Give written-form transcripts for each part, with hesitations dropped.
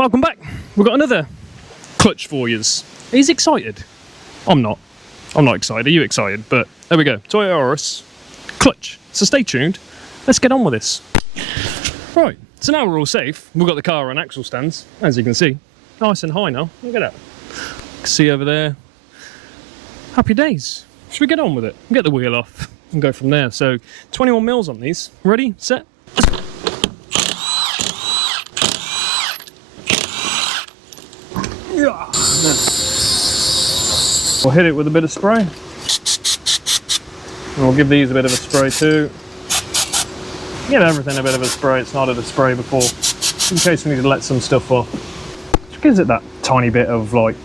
Welcome back. We've got another clutch for yous. Are you excited? I'm not. I'm not excited. Are you excited? But there we go. Toyota Auris clutch. So stay tuned. Let's get on with this. Right. So now we're all safe. We've got the car on axle stands, as you can see. Nice and high now. Look at that. You can see over there. Happy days. Should we get on with it? Get the wheel off and go from there. So 21 mils on these. Ready? Set? We'll hit it with a bit of spray. And we'll give these a bit of a spray too. Give everything a bit of a spray. It's not had a spray before, in case we need to let some stuff off. Which gives it that tiny bit of like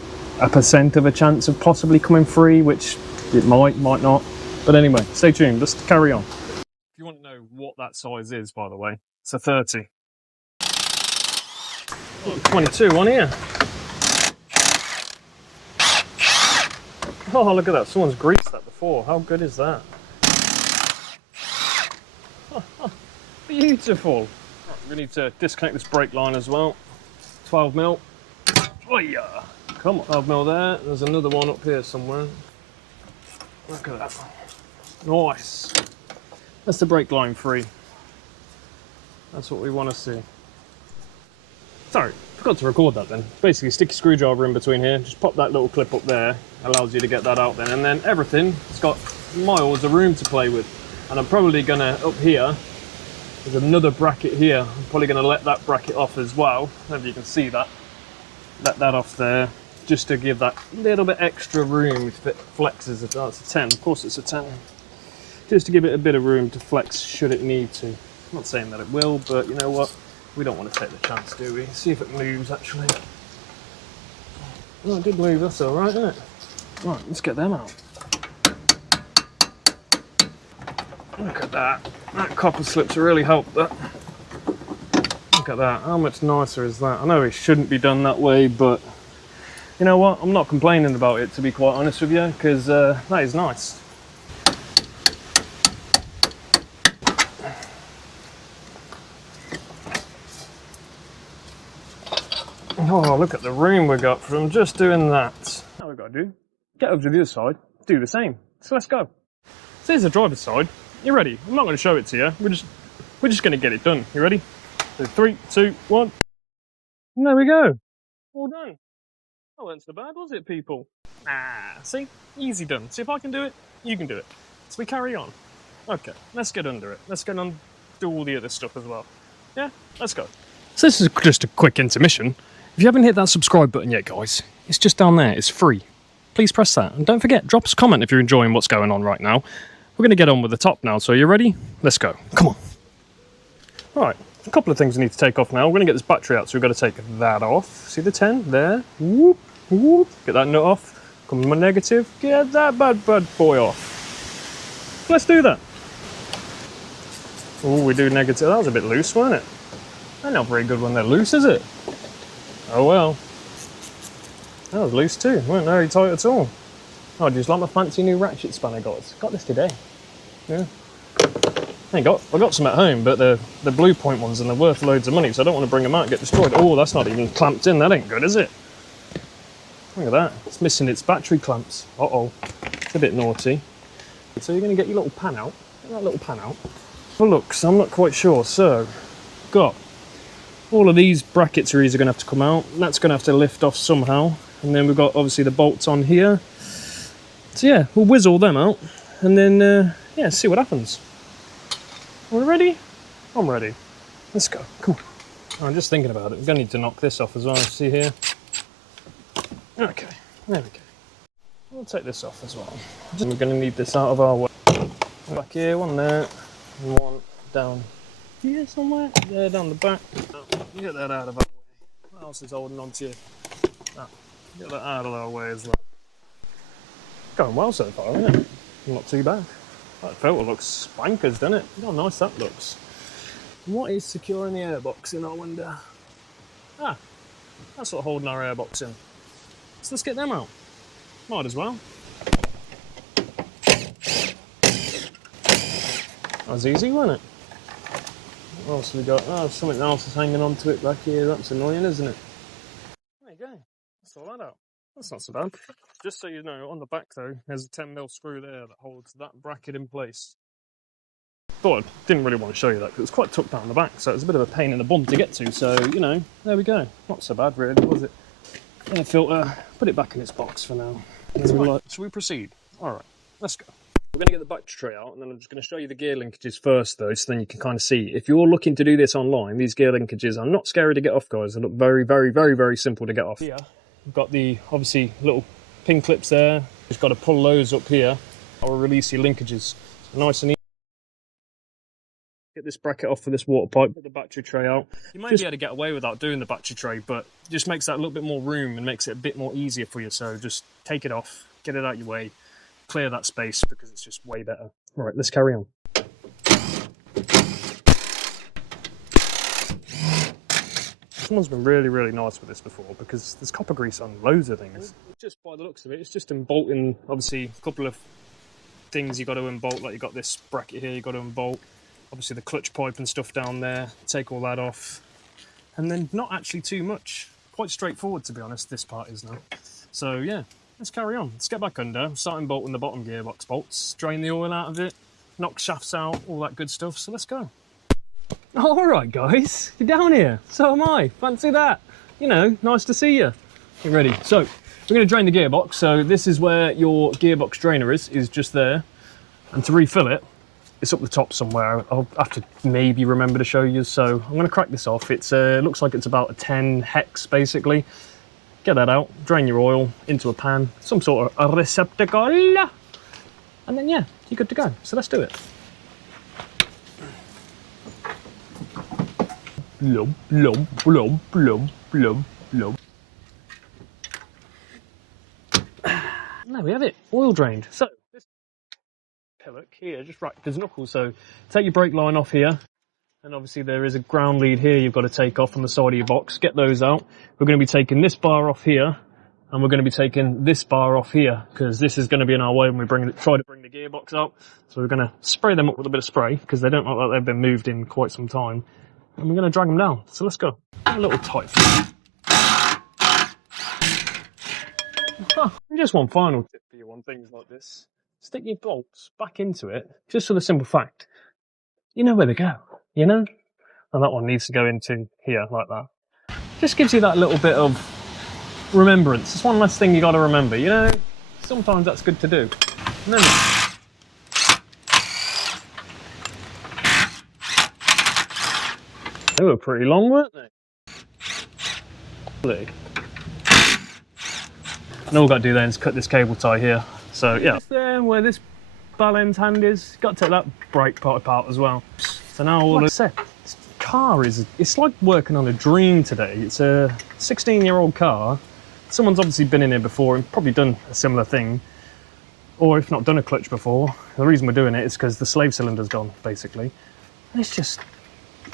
a % of a chance of possibly coming free, which it might not. But anyway, stay tuned. Let's carry on. If you want to know what that size is, by the way, it's a 30. Oh, 22 on here. Oh, look at that. Someone's greased that before. How good is that? Beautiful. Right, we need to disconnect this brake line as well. 12 mil. Oh yeah. Come on. 12 mil there. There's another one up here somewhere. Look at that. Nice. That's the brake line free. That's what we want to see. Sorry, forgot to record that then. Basically, stick your screwdriver in between here. Just pop that little clip up there. Allows you to get that out then. And then everything, it's got miles of room to play with. And I'm probably gonna, up here, there's another bracket here. I'm probably gonna let that bracket off as well. If you can see that. Let that off there. Just to give that little bit extra room if it flexes. If that's a 10, of course it's a 10. Just to give it a bit of room to flex should it need to. I'm not saying that it will, but you know what? We don't want to take the chance, do we? See if it moves actually. Oh, it did move, that's alright, isn't it? Right, let's get them out. Look at that. That copper slip's really helped that. Look at that. How much nicer is that? I know it shouldn't be done that way, but you know what? I'm not complaining about it, to be quite honest with you, because that is nice. Oh, look at the room we got from just doing that. Now we've got to do, get over to the other side, do the same. So let's go. So here's the driver's side. You ready? I'm not going to show it to you. We're just going to get it done. You ready? So 3, 2, 1. And there we go. All done. That wasn't so bad, was it, people? Ah, see? Easy done. See, if I can do it, you can do it. So we carry on. Okay, let's get under it. Let's get on, do all the other stuff as well. Yeah, let's go. So this is just a quick intermission. If you haven't hit that subscribe button yet, guys, it's just down there. It's free. Please press that. And don't forget, drop us a comment if you're enjoying what's going on right now. We're going to get on with the top now. So are you ready? Let's go. Come on. Right. A couple of things we need to take off now. We're going to get this battery out, so we've got to take that off. See the 10 there? Whoop, whoop. Get that nut off. Come on, negative. Get that bad boy off. Let's do that. Oh, we do negative. That was a bit loose, wasn't it? They're not very good when they're loose, is it? Oh well. That was loose too. Weren't very tight at all. Oh, just like my fancy new ratchet span I got. Got this today. Yeah. I got some at home, but the Blue Point ones and they're worth loads of money, so I don't want to bring them out and get destroyed. Oh, that's not even clamped in. That ain't good, is it? Look at that. It's missing its battery clamps. Uh-oh. It's a bit naughty. So you're going to get your little pan out. Get that little pan out. For looks, I'm not quite sure. So, got all of these brackets are either going to have to come out. That's going to have to lift off somehow. And then we've got, obviously, the bolts on here. So yeah, we'll whiz all them out. And then, yeah, see what happens. Are we ready? I'm ready. Let's go. Come on. I'm just thinking about it. We're going to need to knock this off as well. See here? Okay. There we go. We'll take this off as well. We're going to need this out of our way. Back here, one there, and one down here somewhere. Yeah, down the back. Get that out of our way. What else is holding on to you? Oh, get that out of our way as well. Going well so far, isn't it? Not too bad. That filter looks spankers, doesn't it? Look how nice that looks. What is securing the airbox in, I wonder? Ah, that's what holding our airbox in. So let's get them out. Might as well. That was easy, wasn't it? What else have we got? Oh, something else is hanging onto it back here. That's annoying, isn't it? you go. That's all that out. That's not so bad. Just so you know, on the back though, there's a 10mm screw there that holds that bracket in place. Thought I didn't really want to show you that because it's quite tucked down the back, so it's a bit of a pain in the bum to get to. So, you know, there we go. Not so bad really, was it? Air filter, put it back in its box for now. Shall we proceed? Alright, let's go. We're going to get the battery tray out, and then I'm just going to show you the gear linkages first though, so then you can kind of see. If you're looking to do this online, these gear linkages are not scary to get off, guys. They look very, very, very, very simple to get off. Here, we've got the, obviously, little pin clips there. Just got to pull those up here. I'll release your linkages. So nice and easy. Get this bracket off for this water pipe, put the battery tray out. You might be able to get away without doing the battery tray, but it just makes that a little bit more room and makes it a bit more easier for you. So just take it off, get it out your way, clear that space because it's just way better. All right, let's carry on. Someone's been really, really nice with this before because there's copper grease on loads of things. Just by the looks of it, it's just unbolting, obviously, a couple of things you got to unbolt, like you got this bracket here you got to unbolt. Obviously the clutch pipe and stuff down there, take all that off. And then not actually too much. Quite straightforward to be honest, this part is now. So yeah, let's carry on. Let's get back under, start unbolting the bottom gearbox bolts, drain the oil out of it, knock shafts out, all that good stuff, so let's go. Alright guys, you're down here, so am I, fancy that. You know, nice to see you. Get ready. So, we're going to drain the gearbox, so this is where your gearbox drainer is just there. And to refill it, it's up the top somewhere. I'll have to maybe remember to show you. So I'm going to crack this off. It's looks like it's about a 10 hex basically. Get that out, drain your oil into a pan, some sort of a receptacle, and then yeah, you're good to go. So let's do it. Blub, blub, blub, blub, blub, blub. There we have it, oil drained. So pillock here, just right, there's knuckles, so take your brake line off here, and obviously there is a ground lead here you've got to take off on the side of your box. Get those out. We're going to be taking this bar off here, and we're going to be taking this bar off here, because this is going to be in our way when we try to bring the gearbox out. So we're going to spray them up with a bit of spray, because they don't look like they've been moved in quite some time, and we're going to drag them down. So let's go. A little tight fit. Just one final tip for you on things like this. Stick your bolts back into it, just for the simple fact, you know where they go, you know? And that one needs to go into here, like that. Just gives you that little bit of remembrance. It's one less thing you got to remember, you know? Sometimes that's good to do. And then they were pretty long, weren't they? And all we've got to do then is cut this cable tie here. So yeah, just there where this ball end's hand is, got to take that brake pipe out as well. So now all I said, this car it's like working on a dream today. It's a 16-year-old car. Someone's obviously been in here before and probably done a similar thing, or if not done a clutch before. The reason we're doing it is because the slave cylinder's gone, basically. And it's just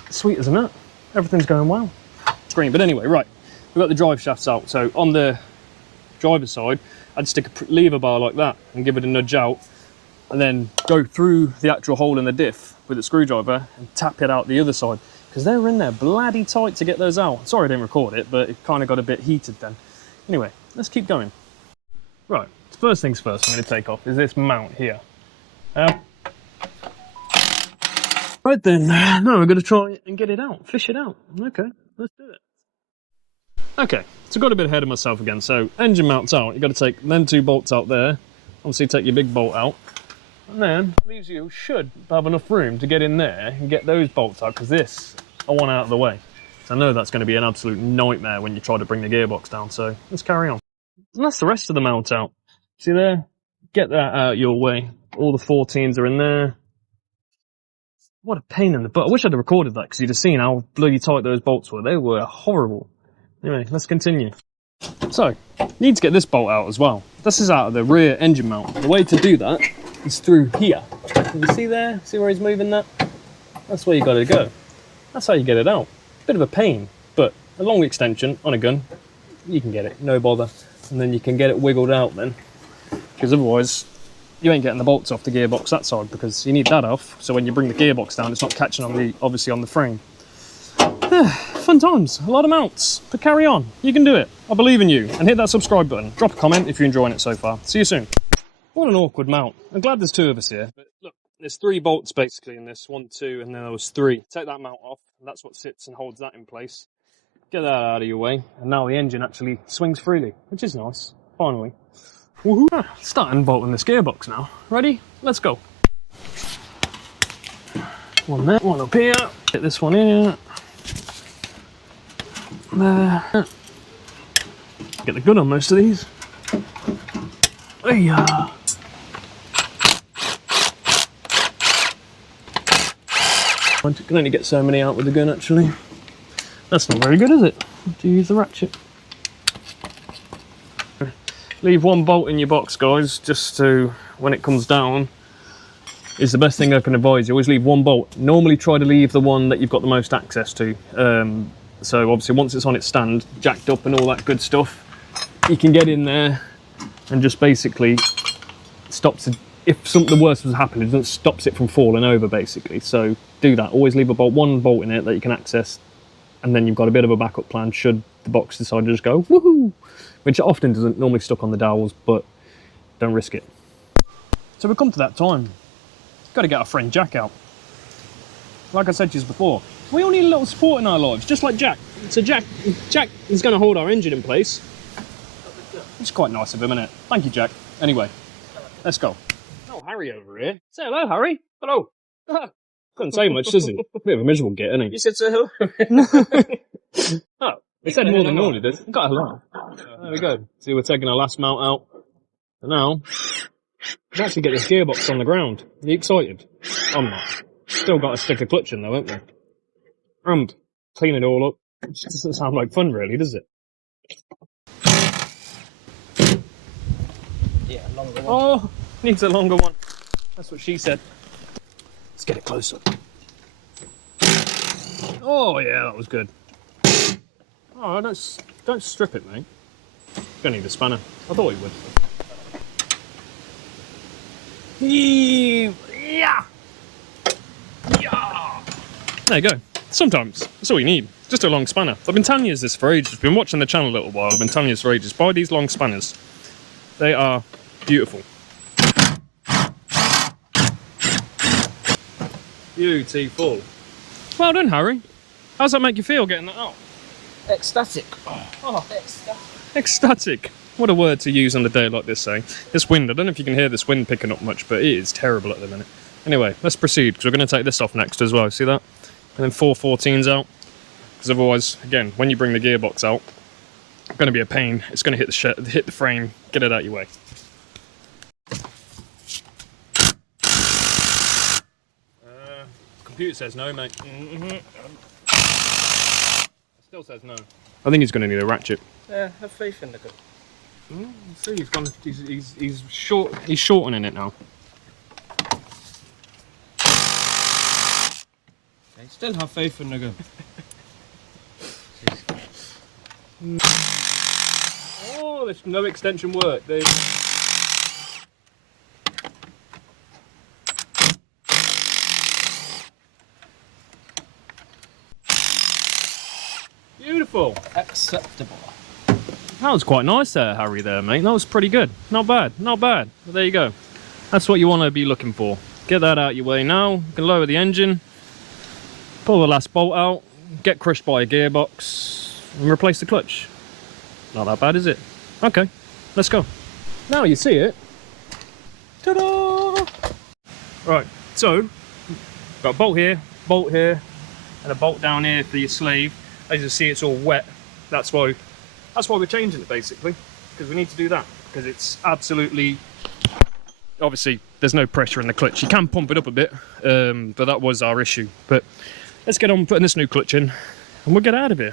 sweet as a nut. Everything's going well. It's green, but anyway, right, we've got the drive shafts out. So on the driver's side, I'd stick a lever bar like that and give it a nudge out, and then go through the actual hole in the diff with a screwdriver and tap it out the other side, because they were in there bloody tight to get those out. Sorry I didn't record it, but it kind of got a bit heated then. Anyway, let's keep going. Right, first things first I'm going to take off is this mount here. Right then, now we're going to try and get it out, fish it out. Okay, let's do it. Okay, so I got a bit ahead of myself again. So engine mounts out, you've got to take them two bolts out there. Obviously take your big bolt out. And then leaves you should have enough room to get in there and get those bolts out, because this, I want out of the way. So I know that's going to be an absolute nightmare when you try to bring the gearbox down. So let's carry on. And that's the rest of the mount out. See there? Get that out your way. All the 14s are in there. What a pain in the butt. I wish I'd have recorded that, because you'd have seen how bloody tight those bolts were. They were horrible. Anyway, let's continue. So, need to get this bolt out as well. This is out of the rear engine mount. The way to do that is through here. Can you see there? See where he's moving that? That's where you got to go. That's how you get it out. Bit of a pain, but a long extension on a gun, you can get it, no bother. And then you can get it wiggled out then, because otherwise you ain't getting the bolts off the gearbox that side, because you need that off, so when you bring the gearbox down, it's not catching on the, obviously on the frame. fun times, a lot of mounts, but carry on, you can do it. I believe in you, and hit that subscribe button. Drop a comment if you're enjoying it so far. See you soon. What an awkward mount. I'm glad there's 2 of us here, but look, there's 3 bolts basically in this, 1, 2, and then there was 3. Take that mount off, and that's what sits and holds that in place. Get that out of your way, and now the engine actually swings freely, which is nice, finally. Woohoo! Starting bolting this gearbox now. Ready? Let's go. One there, one up here. Get this one here. There. Get the gun on most of these. Hey, I can only get so many out with the gun actually. That's not very good, is it? To use the ratchet. Leave 1 bolt in your box, guys, just to, when it comes down, is the best thing I can advise. You always leave 1 bolt. Normally try to leave the one that you've got the most access to. So obviously once it's on its stand, jacked up and all that good stuff, you can get in there and just basically stops it. If something worse was happening, it stops it from falling over basically. So do that. Always leave about 1 bolt in it that you can access, and then you've got a bit of a backup plan should the box decide to just go woohoo, which often doesn't normally stuck on the dowels, but don't risk it. So we've come to that time. Got to get our friend Jack out. Like I said to you before, we all need a little support in our lives, just like Jack. So Jack is going to hold our engine in place. It's quite nice of him, isn't it? Thank you, Jack. Anyway, let's go. Oh, Harry over here. Say hello, Harry. Hello. Couldn't say much, does he? Bit of a miserable git, isn't he? You said so. Oh, he said more than normal, he did. Got a hello. There we go. See, we're taking our last mount out. And now, we actually get this gearbox on the ground. Are you excited? I'm not. Still got to stick a clutch in though, haven't we? And clean it all up. It just doesn't sound like fun really, does it? Yeah, longer one. Oh, needs a longer one. That's what she said. Let's get it closer. Oh yeah, that was good. Oh, don't strip it, mate. Gonna need a spanner. I thought he would. Yeah. Yeah. There you go. Sometimes that's all you need. Just a long spanner. I've been telling you this for ages. I've been watching the channel a little while. I've been telling you this for ages. Buy these long spanners. They are beautiful. Beautiful. Well done, Harry. How's that make you feel getting that out? Ecstatic. Oh, ecstatic. What a word to use on a day like this, eh? This wind, I don't know if you can hear this wind picking up much, but it is terrible at the minute. Anyway, let's proceed, because we're going to take this off next as well. See that? And then 414s out. Because otherwise, again, when you bring the gearbox out, it's going to be a pain. It's going to hit the frame. Get it out your way. Computer says no, mate. Still says no. I think he's going to need a ratchet. Yeah, have faith in the gun. See, he's short. He's shortening it now. I still have faith in the gun. Oh, there's no extension work. Beautiful. Acceptable. That was quite nice there, Harry, there, mate. That was pretty good. Not bad, not bad. But there you go. That's what you want to be looking for. Get that out your way now. You can lower the engine, pull the last bolt out, get crushed by a gearbox, and replace the clutch. Not that bad, is it? Okay, let's go. Now you see it. Ta-da! Right, so, got a bolt here, and a bolt down here for your sleeve. As you see, it's all wet. That's why we're changing it, basically, because we need to do that, because it's absolutely, obviously there's no pressure in the clutch. You can pump it up a bit, but that was our issue. But let's get on putting this new clutch in and we'll get out of here.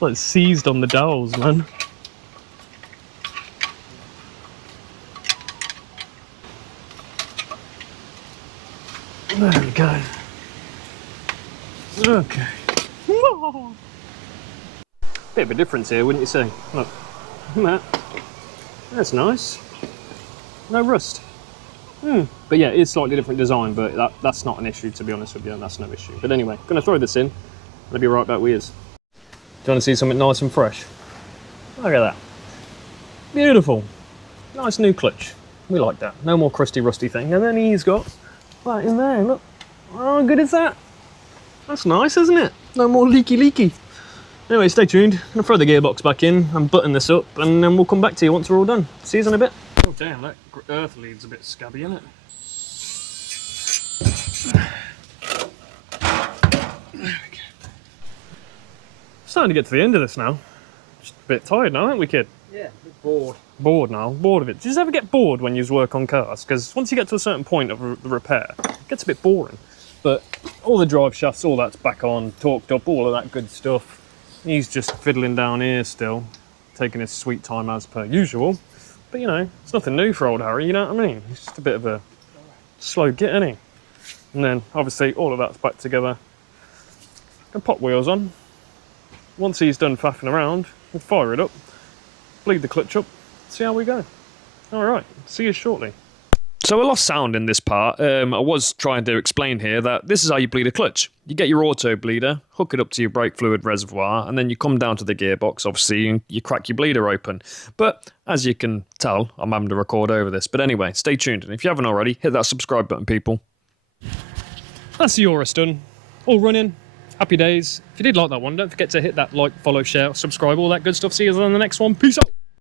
Like seized on the dowels, man. There we go. Okay. Bit of a difference here, wouldn't you say? Look, that. That's nice. No rust. But yeah, it's slightly different design, but that's not an issue, to be honest with you. That's no issue. But anyway, going to throw this in. I'll be right back with you. Do you want to see something nice and fresh? Look at that. Beautiful. Nice new clutch. We like that. No more crusty, rusty thing. And then he's got that in there. Look. How good is that? That's nice, isn't it? No more leaky. Anyway, stay tuned. I'm going to throw the gearbox back in and button this up, and then we'll come back to you once we're all done. See you in a bit. Oh damn, that earth lead's a bit scabby, isn't it? There we go. Starting to get to the end of this now. Just a bit tired now, aren't we, kid? Yeah, a bit bored. Bored now, bored of it. Do you ever get bored when you work on cars? Because once you get to a certain point of the repair, it gets a bit boring. But all the drive shafts, all that's back on, torqued up, all of that good stuff. He's just fiddling down here still, taking his sweet time as per usual. But you know, it's nothing new for old Harry, you know what I mean? He's just a bit of a slow git, isn't he? And then obviously all of that's back together. And pop wheels on. Once he's done faffing around, we'll fire it up, bleed the clutch up, see how we go. Alright, see you shortly. So I lost sound in this part. I was trying to explain here that this is how you bleed a clutch. You get your auto bleeder, hook it up to your brake fluid reservoir, and then you come down to the gearbox, obviously, and you crack your bleeder open. But as you can tell, I'm having to record over this. But anyway, stay tuned. And if you haven't already, hit that subscribe button, people. That's the Auris done. All running. Happy days. If you did like that one, don't forget to hit that like, follow, share, subscribe, all that good stuff. See you on the next one. Peace out.